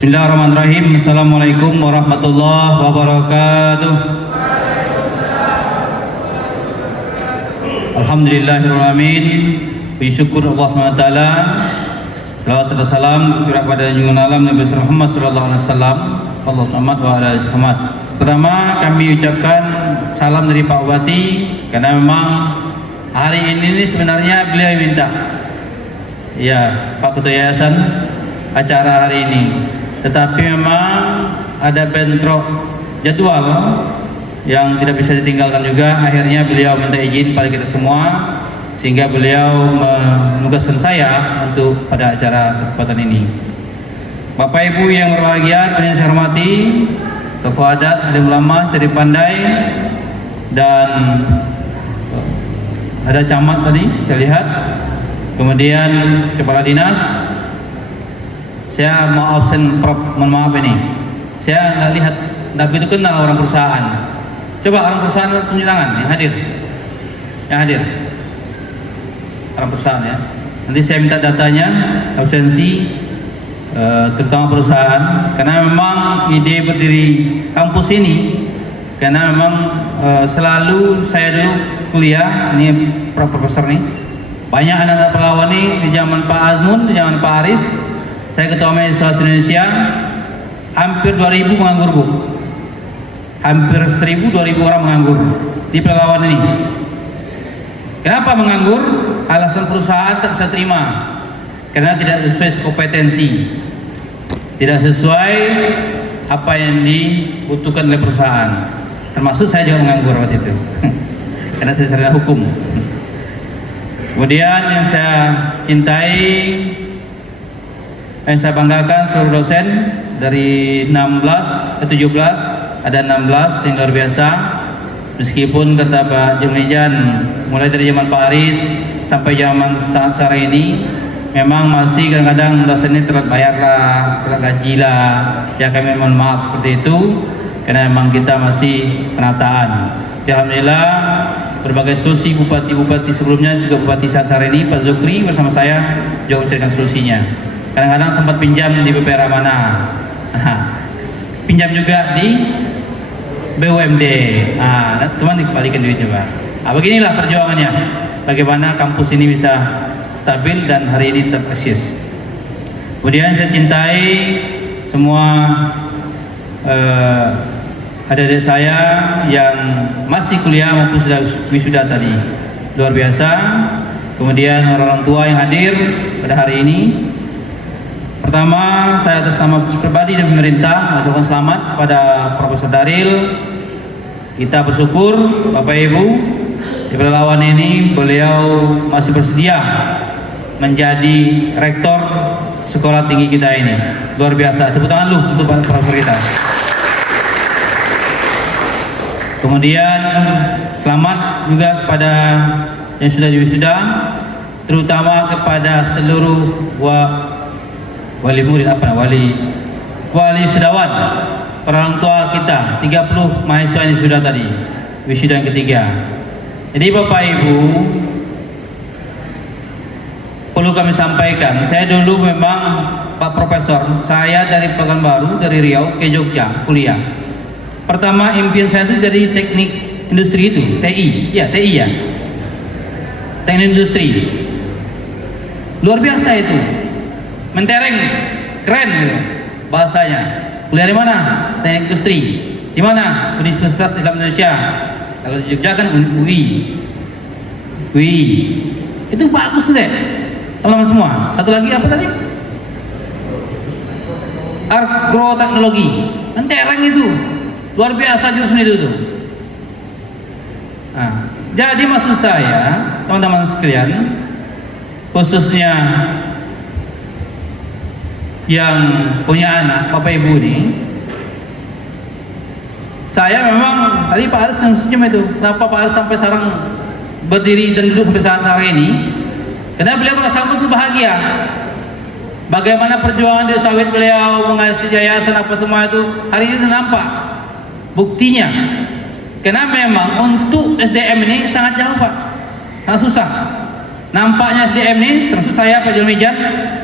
Bismillahirrahmanirrahim. Assalamualaikum warahmatullahi wabarakatuh. Alhamdulillahirrahmanirrahim. Bersyukur Allah SWT. Salawat serta salam curah pada junjungan alam Nabi Muhammad sallallahu alaihi wasallam. Allah selamat wa ala Muhammad. Pertama kami ucapkan salam dari Pak Bupati, karena memang hari ini sebenarnya beliau minta, ya Pak Ketua Yayasan, acara hari ini. Tetapi memang ada bentrok jadwal yang tidak bisa ditinggalkan juga. Akhirnya beliau minta izin pada kita semua, sehingga beliau menugaskan saya untuk pada acara kesempatan ini. Bapak Ibu yang berbahagia, yang saya hormati, tokoh adat, alim ulama, cerdik pandai, dan ada camat tadi saya lihat, kemudian kepala dinas. Saya mau absen, Prof, mohon maaf ini. Saya nggak lihat, nggak begitu kenal orang perusahaan. Coba orang perusahaan tunjuk tangan yang hadir, orang perusahaan ya. Nanti saya minta datanya, absensi, terutama perusahaan, karena memang ide berdiri kampus ini, karena memang selalu saya dulu kuliah, ini profesor nih, banyak anak-anak perlawan nih di zaman Pak Azmun, di zaman Pak Aris. Saya ketua mahasiswa Indonesia, hampir 2000 menganggur, Bu. Hampir 1000-2000 orang menganggur di Pelalawan ini. Kenapa menganggur? Alasan perusahaan tak bisa terima, karena tidak sesuai kompetensi, tidak sesuai apa yang dibutuhkan oleh perusahaan. Termasuk saya juga menganggur waktu itu karena saya sarjana hukum. Kemudian yang saya cintai, yang saya banggakan, seluruh dosen dari 16 ke 17, ada 16 yang luar biasa. Meskipun kata Pak Jumnijan, mulai dari zaman Pak Aris sampai zaman saat sekarang ini, memang masih kadang-kadang dosen ini telat bayar lah, telat gaji lah. Ya kami mohon maaf seperti itu, karena memang kita masih penataan. Alhamdulillah berbagai solusi bupati-bupati sebelumnya, juga Bupati saat sekarang ini Pak Zukri bersama saya juga mencarikan solusinya. Kadang-kadang sempat pinjam di BPR mana, pinjam juga di BUMD. Teman dikembalikan duitnya, Pak. Beginilah perjuangannya. Bagaimana kampus ini bisa stabil dan hari ini tetap eksis. Kemudian saya cintai semua adik-adik saya yang masih kuliah maupun sudah wisuda tadi, luar biasa. Kemudian orang tua yang hadir pada hari ini. Pertama, saya atas nama pribadi dan pemerintah mengucapkan selamat pada Profesor Daril. Kita bersyukur Bapak Ibu di Pelalawan ini beliau masih bersedia menjadi rektor sekolah tinggi kita ini. Luar biasa. Tepuk tangan lu untuk Pak Profesor kita. Kemudian selamat juga kepada yang sudah wisuda, terutama kepada seluruh wali murid, wali sedawan, orang tua kita, 30 mahasiswa yang sudah tadi wisuda yang ketiga. Jadi Bapak Ibu, perlu kami sampaikan, saya dulu memang Pak Profesor, saya dari Pekanbaru, dari Riau ke Jogja kuliah. Pertama impian saya itu dari teknik industri itu, TI ya, teknik industri. Luar biasa itu, mentereng, keren gitu bahasanya. Kuliah di mana? Teknik industri. Di mana? Universitas Islam Indonesia. Kalau di Jogja kan UI. Itu bagus tuh deh, teman-teman semua. Satu lagi apa tadi? Agroteknologi. Mentereng itu, luar biasa jurusan itu tuh. Jadi maksud saya, teman-teman sekalian, khususnya yang punya anak, Bapak Ibu ini, saya memang tadi Pak Aris senyum itu. Kenapa Pak Aris sampai sekarang berdiri dan duduk sampai saat ini? Karena beliau merasa betul bahagia. Bagaimana perjuangan di sawit beliau mengasihi yayasan apa semua itu, hari ini sudah nampak buktinya. Karena memang untuk SDM ini sangat jauh, Pak, sangat susah. Nampaknya SDM ini, termasuk saya Pak Julmijan,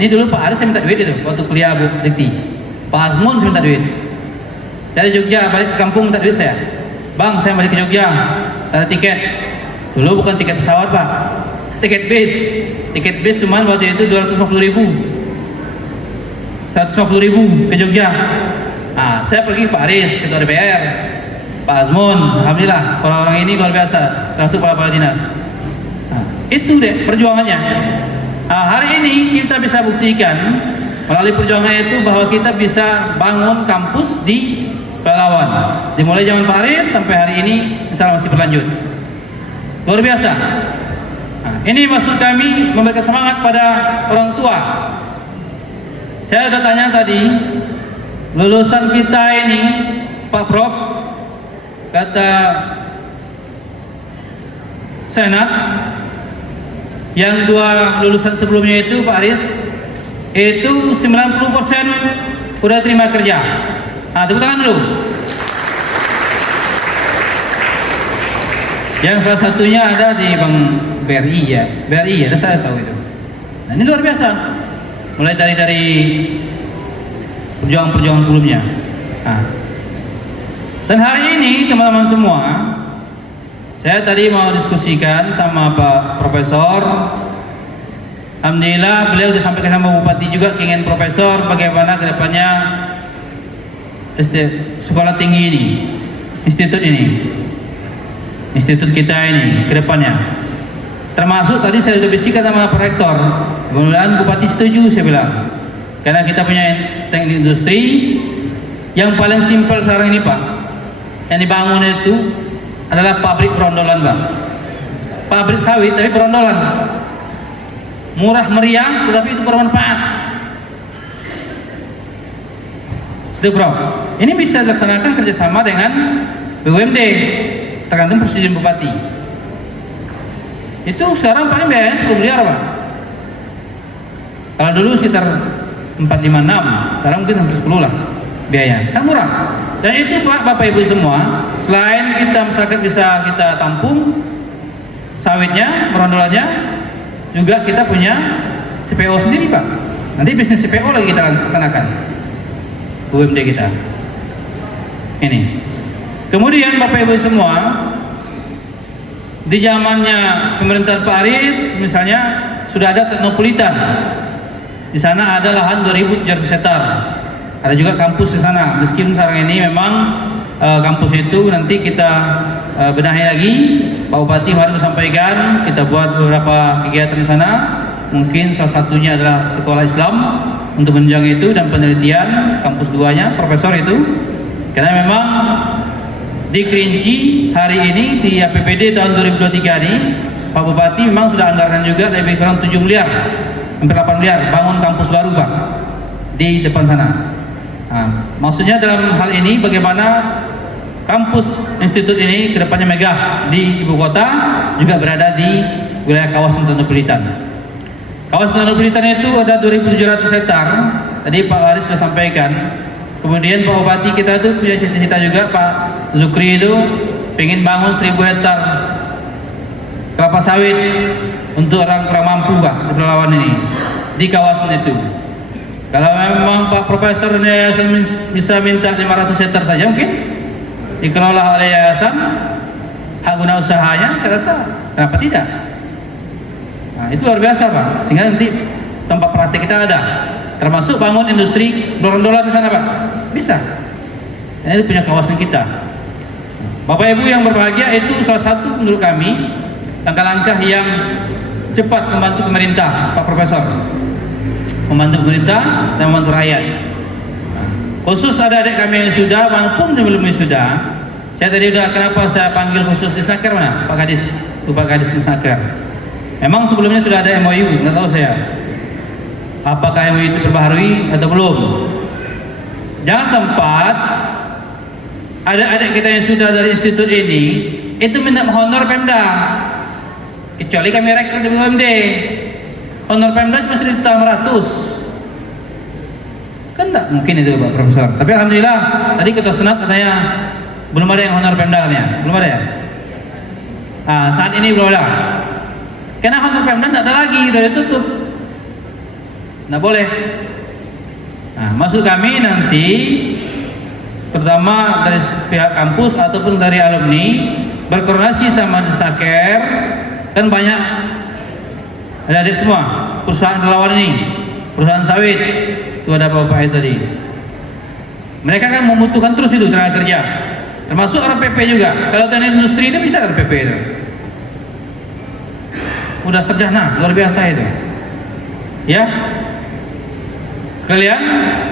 ini dulu Pak Aris saya minta duit itu waktu kuliah Bu Dikti. Pak Azmun saya minta duit. Saya di Jogja, balik ke kampung minta duit saya. Bang, saya balik ke Jogja, ada tiket. Dulu bukan tiket pesawat Pak, tiket bis. Tiket bis cuman waktu itu 250.000, 150.000 ke Jogja. Nah, saya pergi ke Pak Aris, Ketua DPR, Pak Azmun, alhamdulillah orang-orang ini luar biasa, termasuk kepala dinas. Nah, itu deh perjuangannya. Nah, hari ini kita bisa buktikan melalui perjuangan itu bahwa kita bisa bangun kampus di Pelalawan. Dimulai zaman Pak Aris sampai hari ini insya Allah masih berlanjut. Luar biasa. Nah, ini maksud kami memberikan semangat pada orang tua. Saya sudah tanya tadi, lulusan kita ini Pak Prof, kata Senat, yang 2 lulusan sebelumnya itu Pak Aris, itu 90% udah terima kerja. Nah, tepuk tangan dulu. Yang salah satunya ada di Bank BRI ya, BRI ya, saya tahu itu. Nah, ini luar biasa. Mulai dari perjuangan-perjuangan sebelumnya. Nah, dan hari ini teman-teman semua, saya tadi mau diskusikan sama Pak Profesor. Alhamdulillah beliau sudah sampaikan sama Bupati juga keinginan Profesor bagaimana kedepannya sekolah tinggi ini, institut ini, institut kita ini kedepannya. Termasuk tadi saya sudah bisikan sama Pak Rektor, mudah-mudahan Bupati setuju saya bilang, karena kita punya teknik industri yang paling simpel sekarang ini Pak, yang dibangun itu adalah pabrik perondolan Pak, pabrik sawit tapi perondolan, murah meriah tetapi itu bermanfaat. Itu Prof, ini bisa dilaksanakan kerjasama dengan BUMD tergantung persetujuan Bupati. Itu sekarang paling biayanya 10 miliar Pak. Kalau dulu sekitar 4, 5, 6, sekarang mungkin hampir 10 lah biaya, sangat murah. Dan itu Pak, Bapak Ibu semua, selain kita masyarakat bisa kita tampung sawitnya, perondolannya, juga kita punya CPO sendiri Pak. Nanti bisnis CPO lagi kita laksanakan, BUMD kita. Ini. Kemudian Bapak Ibu semua, di zamannya pemerintahan Pak Aris, misalnya sudah ada Teknopolitan. Di sana ada lahan 2.700 hektar. Ada juga kampus di sana. Meskipun sekarang ini memang kampus itu nanti kita benahi lagi. Pak Bupati kemarin sampaikan kita buat beberapa kegiatan di sana. Mungkin salah satunya adalah sekolah Islam untuk menunjang itu dan penelitian kampus 2-nya Profesor itu. Karena memang di Kerinci hari ini di APBD tahun 2023 ini Pak Bupati memang sudah anggarkan juga lebih kurang 7 miliar, hampir 8 miliar bangun kampus baru Pak di depan sana. Nah, maksudnya dalam hal ini bagaimana kampus institut ini kedepannya megah di ibu kota juga berada di wilayah kawasan Teknopolitan. Kawasan Teknopolitan itu ada 2.700 hektar. Tadi Pak Aris sudah sampaikan. Kemudian Pak Bupati kita itu punya cita-cita juga, Pak Zukri itu pengen bangun 1.000 hektar kelapa sawit untuk orang kurang mampu Pak di Pelalawan ini di kawasan itu. Kalau memang Pak Profesor yayasan bisa minta 500 hektar saja mungkin dikelola oleh yayasan, hak guna usahanya, saya rasa kenapa tidak? Nah, itu luar biasa Pak, sehingga nanti tempat praktik kita ada. Termasuk bangun industri dolar-dolar di sana Pak, bisa. Dan itu punya kawasan kita. Bapak Ibu yang berbahagia, itu salah satu menurut kami langkah-langkah yang cepat membantu pemerintah, Pak Profesor, membantu pemerintah dan membantu rakyat. Khusus adik-adik kami yang sudah maupun yang belum sudah. Saya tadi udah kenapa saya panggil khusus di Snaker mana Pak Kadis, Pak Kadis di Snaker. Memang sebelumnya sudah ada MOU, nggak tahu saya apakah MOU itu diperbaharui atau belum. Jangan sempat adik-adik kita yang sudah dari institut ini itu minta honor Pemda, kecuali kami rektor di BUMD. Honor Pemda cuma 1.500.000, kan tak mungkin itu Pak Profesor. Tapi alhamdulillah tadi Ketua Senat katanya belum ada yang honor Pemda katanya, belum ada ya. Nah, saat ini belum ada. Karena honor Pemda tidak ada lagi, sudah ditutup. Nggak boleh. Nah, maksud kami nanti pertama dari pihak kampus ataupun dari alumni berkoordinasi sama Disnaker, kan banyak adik-adik semua perusahaan relawan ini, perusahaan sawit itu ada bapak itu tadi. Mereka kan membutuhkan terus itu tenaga kerja, termasuk RPP juga. Kalau teknik industri itu bisa RPP itu, udah sarjana luar biasa itu ya. Kalian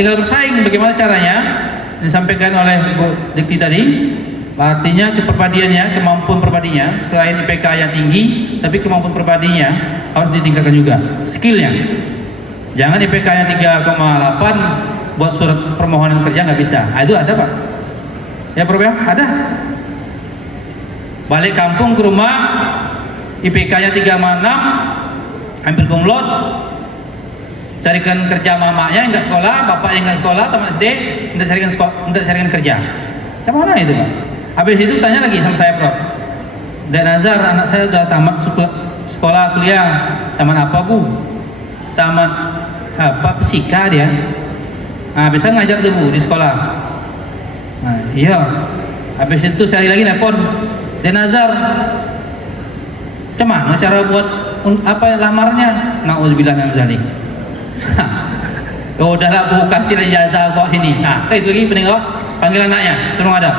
tinggal bersaing bagaimana caranya, disampaikan oleh Bu Dikti tadi. Artinya keperpadiannya, kemampuan perpadinya selain IPK yang tinggi, tapi kemampuan perpadinya harus ditingkatkan juga, skillnya. Jangan IPK yang 3,8 buat surat permohonan kerja nggak bisa. Itu ada Pak ya, Prof ya, ada. Balik kampung ke rumah IPK-nya 3,6, hampir cum laude, carikan kerja mamanya enggak sekolah, bapaknya enggak sekolah, teman SD enggak carikan kerja. Macam mana itu Pak? Habis itu tanya lagi sama saya, Prof. Dan Nazar, anak saya sudah tamat sekolah kuliah. Tamat apa Bu? Tamat apa, fisika dia. Nah, bisa ngajar tuh Bu di sekolah. Nah, iya. Habis itu saya lagi nelpon, Dan Nazar, cuman cara buat apa lamarnya? Nauzubillah min dzalik. Oh, udahlah Bu, kasih ijazah bawa sini. Nah, itu lagi peninggal panggil anaknya, suruh ngadap.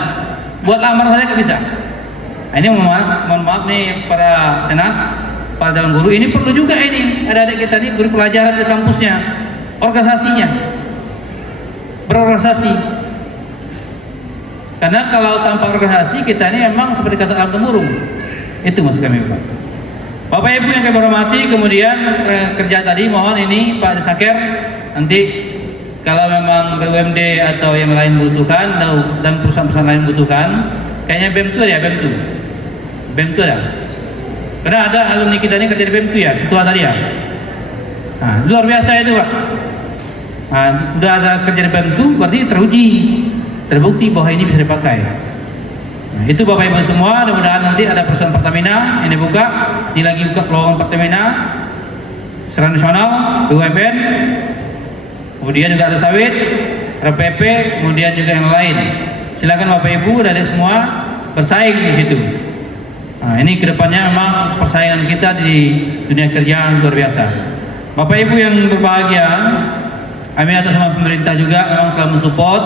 Buat lamar saja nggak bisa. Nah, ini mohon maaf nih para senat, para dewan guru, ini perlu juga ini adik-adik kita ini beri pelajaran di kampusnya, organisasinya, berorganisasi. Karena kalau tanpa organisasi kita ini memang seperti kata alam temurung. Itu maksud kami Pak. Bapak Ibu yang kami hormati, kemudian kerja tadi mohon ini Pak Disnaker nanti kalau memang BUMD atau yang lain butuhkan dan perusahaan-perusahaan lain butuhkan, kayaknya BEM itu ada, BEM itu ada. Karena ada alumni kita ini kerja di BEM itu ya, ketua tadi ya. Nah, luar biasa itu Pak. Nah, udah ada kerja di BEM itu berarti terbukti bahwa ini bisa dipakai. Nah, itu Bapak Ibu semua, mudah-mudahan nanti ada perusahaan Pertamina ini buka, ini lagi buka peluang Pertamina secara nasional, BUMN, kemudian juga ada sawit, RPP, kemudian juga yang lain. Silakan Bapak Ibu dan adik semua bersaing di situ. Nah, ini kedepannya memang persaingan kita di dunia kerja luar biasa. Bapak Ibu yang berbahagia, kami atas nama pemerintah juga memang selalu mensupport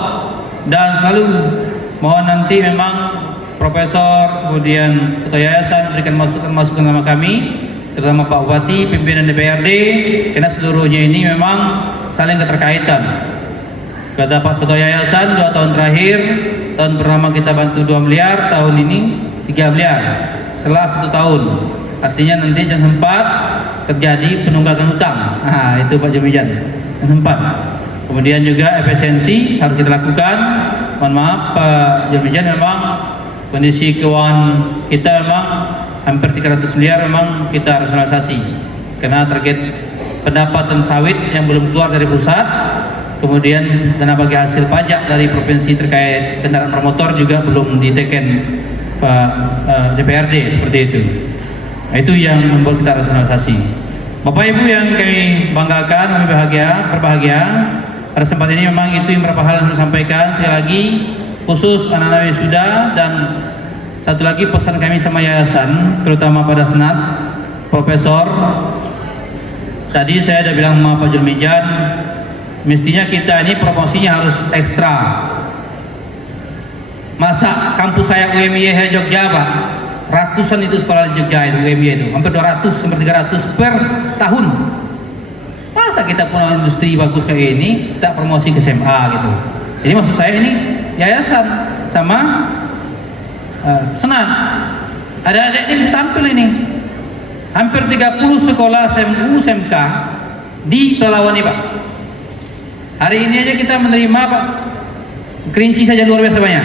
dan selalu mohon nanti memang Profesor, kemudian Ketua Yayasan berikan masukan-masukan sama kami, terutama Pak Bupati, pimpinan DPRD, karena seluruhnya ini memang saling keterkaitan. Kata Pak Ketua Yayasan, 2 tahun terakhir, tahun pertama kita bantu 2 miliar, tahun ini 3 miliar, setelah 1 tahun. Artinya nanti jangan sempat terjadi penunggakan utang. Nah, itu Pak Jamijan, jangan sempat. Kemudian juga efisiensi harus kita lakukan. Mohon maaf Pak Jamijan, memang kondisi keuangan kita memang hampir 300 miliar memang kita rasionalisasi. Karena target pendapatan sawit yang belum keluar dari pusat, kemudian dana bagi hasil pajak dari provinsi terkait kendaraan bermotor juga belum diteken Pak DPRD seperti itu. Nah, itu yang membuat kita rasionalisasi. Bapak Ibu yang kami banggakan, kami berbahagia. Pada kesempatan ini memang itu yang beberapa hal yang saya sampaikan. Sekali lagi khusus anak-anak wisuda, dan satu lagi pesan kami sama yayasan, terutama pada senat, Profesor. Tadi saya sudah bilang sama Pak Julmijan, mestinya kita ini promosinya harus ekstra. Masa kampus saya UMY Jogja Pak, ratusan itu sekolah di Jogja itu UMY itu, hampir 200 sampai 300 per tahun. Masa kita punya industri bagus kayak ini tak promosi ke SMA gitu. Jadi maksud saya ini yayasan sama senat, ada adik ini tampil ini. Hampir 30 sekolah SMU, SMK di Pelalawan ini Pak. Hari ini aja kita menerima Pak, Kerinci saja luar biasa banyak.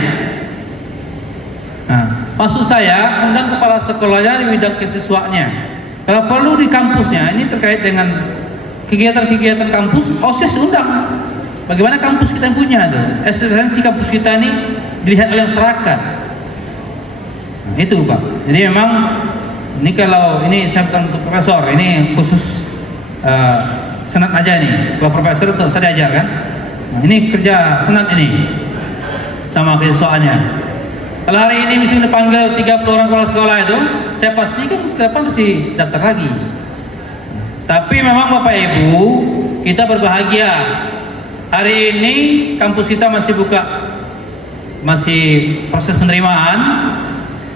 Nah, maksud saya undang kepala sekolahnya di bidang kesiswanya. Kalau perlu di kampusnya, ini terkait dengan kegiatan-kegiatan kampus, OSIS undang. Bagaimana kampus kita punya tuh, esensi kampus kita ini dilihat oleh masyarakat. Nah, itu Pak. Jadi memang ini kalau ini saya bukan untuk profesor, ini khusus senat aja nih. Kalau profesor itu saya diajar kan. Nah, ini kerja senat ini sama kesiswaannya. Kalau hari ini misalnya dipanggil 30 orang kepala sekolah itu, saya pastikan ke depan mesti daftar lagi. Tapi memang Bapak Ibu, kita berbahagia. Hari ini kampus kita masih buka, masih proses penerimaan.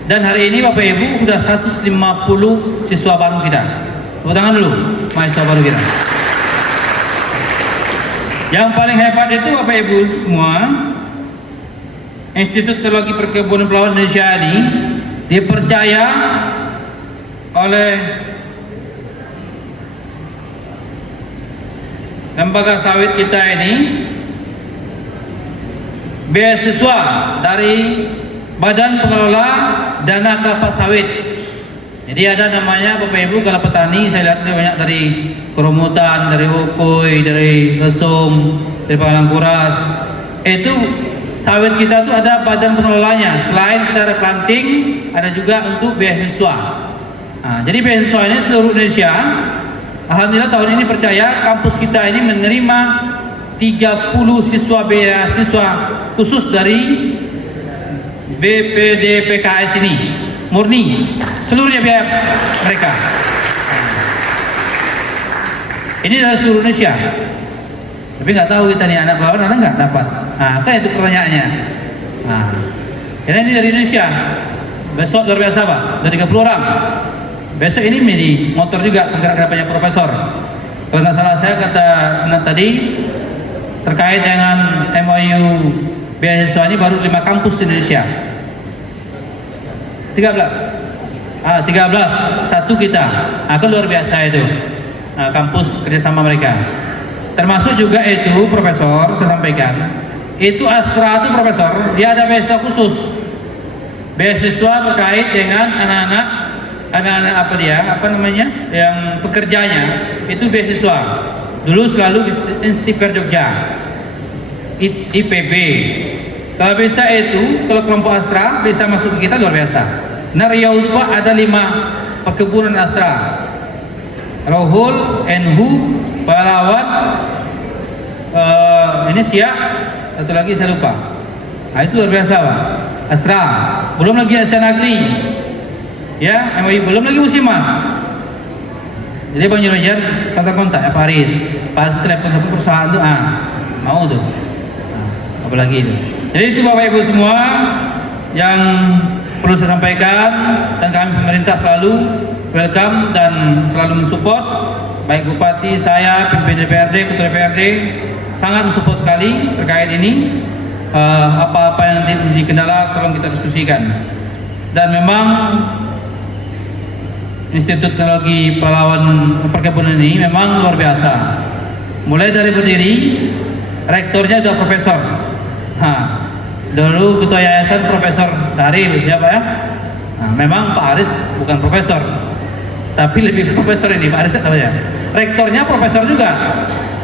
Dan hari ini Bapak Ibu sudah 150 siswa baru kita. Tepuk tangan dulu, mahasiswa baru kita. Yang paling hebat itu Bapak Ibu semua, Institut Teknologi Perkebunan Pelawan Indonesia ini dipercaya oleh lembaga sawit kita ini beasiswa dari Badan Pengelola Dana Kelapa Sawit. Jadi ada namanya Bapak Ibu kalau petani, saya lihat banyak dari Keromutan, dari Ukui, dari Lesung, dari Pangkalan Kuras. Itu sawit kita tuh ada badan pengelolanya. Selain kita ada planting, ada juga untuk beasiswa. Nah, jadi beasiswa ini seluruh Indonesia. Alhamdulillah tahun ini percaya kampus kita ini menerima 30 siswa beasiswa khusus dari BPDPKS ini, murni seluruhnya biaya mereka. Ini dari seluruh Indonesia. Tapi nggak tahu kita nih anak pelawan ada nggak dapat. Nah, kan itu pertanyaannya. Nah, ini dari Indonesia. Besok luar biasa Pak, dari 30 orang. Besok ini mini motor juga penggerak banyak profesor. Kalau nggak salah saya kata senat tadi terkait dengan MOU beasiswa ini baru 5 kampus di Indonesia. 13. Satu kita. Kan luar biasa itu. Kampus kerjasama mereka. Termasuk juga itu profesor, saya sampaikan. Itu Astra itu profesor, dia ada beasiswa khusus. Beasiswa terkait dengan anak-anak apa yang pekerjanya itu beasiswa. Dulu selalu Instiper Jogja, IPB. Kalau bisa itu, kalau kelompok Astra bisa masuk ke kita luar biasa. Nah Riau itu Pak ada 5 perkebunan Astra. Rohul, Enhu, Palawan, ini Siak, satu lagi saya lupa. Nah itu luar biasa Pak. Astra, belum lagi Asian Agri, ya, MOI, belum lagi Musimas. Jadi Bang Jurajan kontak ya Pak Aris telepon perusahaan tuh, mau tuh, apalagi itu. Jadi itu Bapak Ibu semua yang perlu saya sampaikan, dan kami pemerintah selalu welcome dan selalu mensupport. Baik Bupati, saya, pimpinan DPRD, Ketua DPRD sangat mensupport sekali terkait ini. Apa-apa yang nanti menjadi kendala tolong kita diskusikan. Dan memang Institut Teknologi Pahlawan Perkebunan ini memang luar biasa. Mulai dari berdiri, rektornya sudah profesor. Dulu ketua yayasan Profesor Daril, ya Pak ya. Memang Pak Aris bukan profesor, tapi lebih profesor ini Pak Aris tahu ya. Rektornya profesor juga,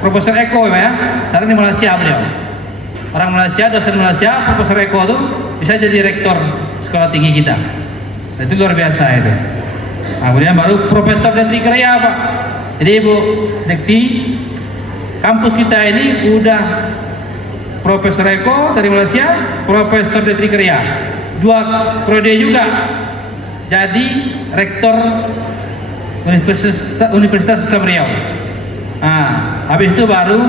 Profesor Eko ya, sekarang di Malaysia beliau. Orang Malaysia, dosen Malaysia, Profesor Eko tuh bisa jadi rektor sekolah tinggi kita. Itu luar biasa itu. Kemudian baru Profesor Detri Kerja Pak. Jadi Ibu Dekti, kampus kita ini udah Profesor Eko dari Malaysia, Profesor Detri Kerja, 2 periode juga jadi rektor Universitas Islam Riau. Habis itu baru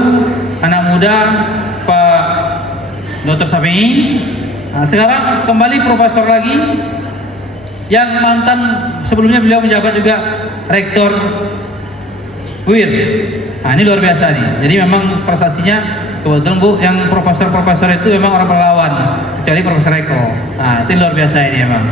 anak muda Pak Dr. Safi'i. Sekarang kembali profesor lagi yang mantan sebelumnya beliau menjabat juga rektor UIR. Ini luar biasa nih. Jadi memang prestasinya kebetulan Bu, yang profesor-profesor itu memang orang pahlawan, kecuali Profesor Eko. Itu luar biasa ini memang.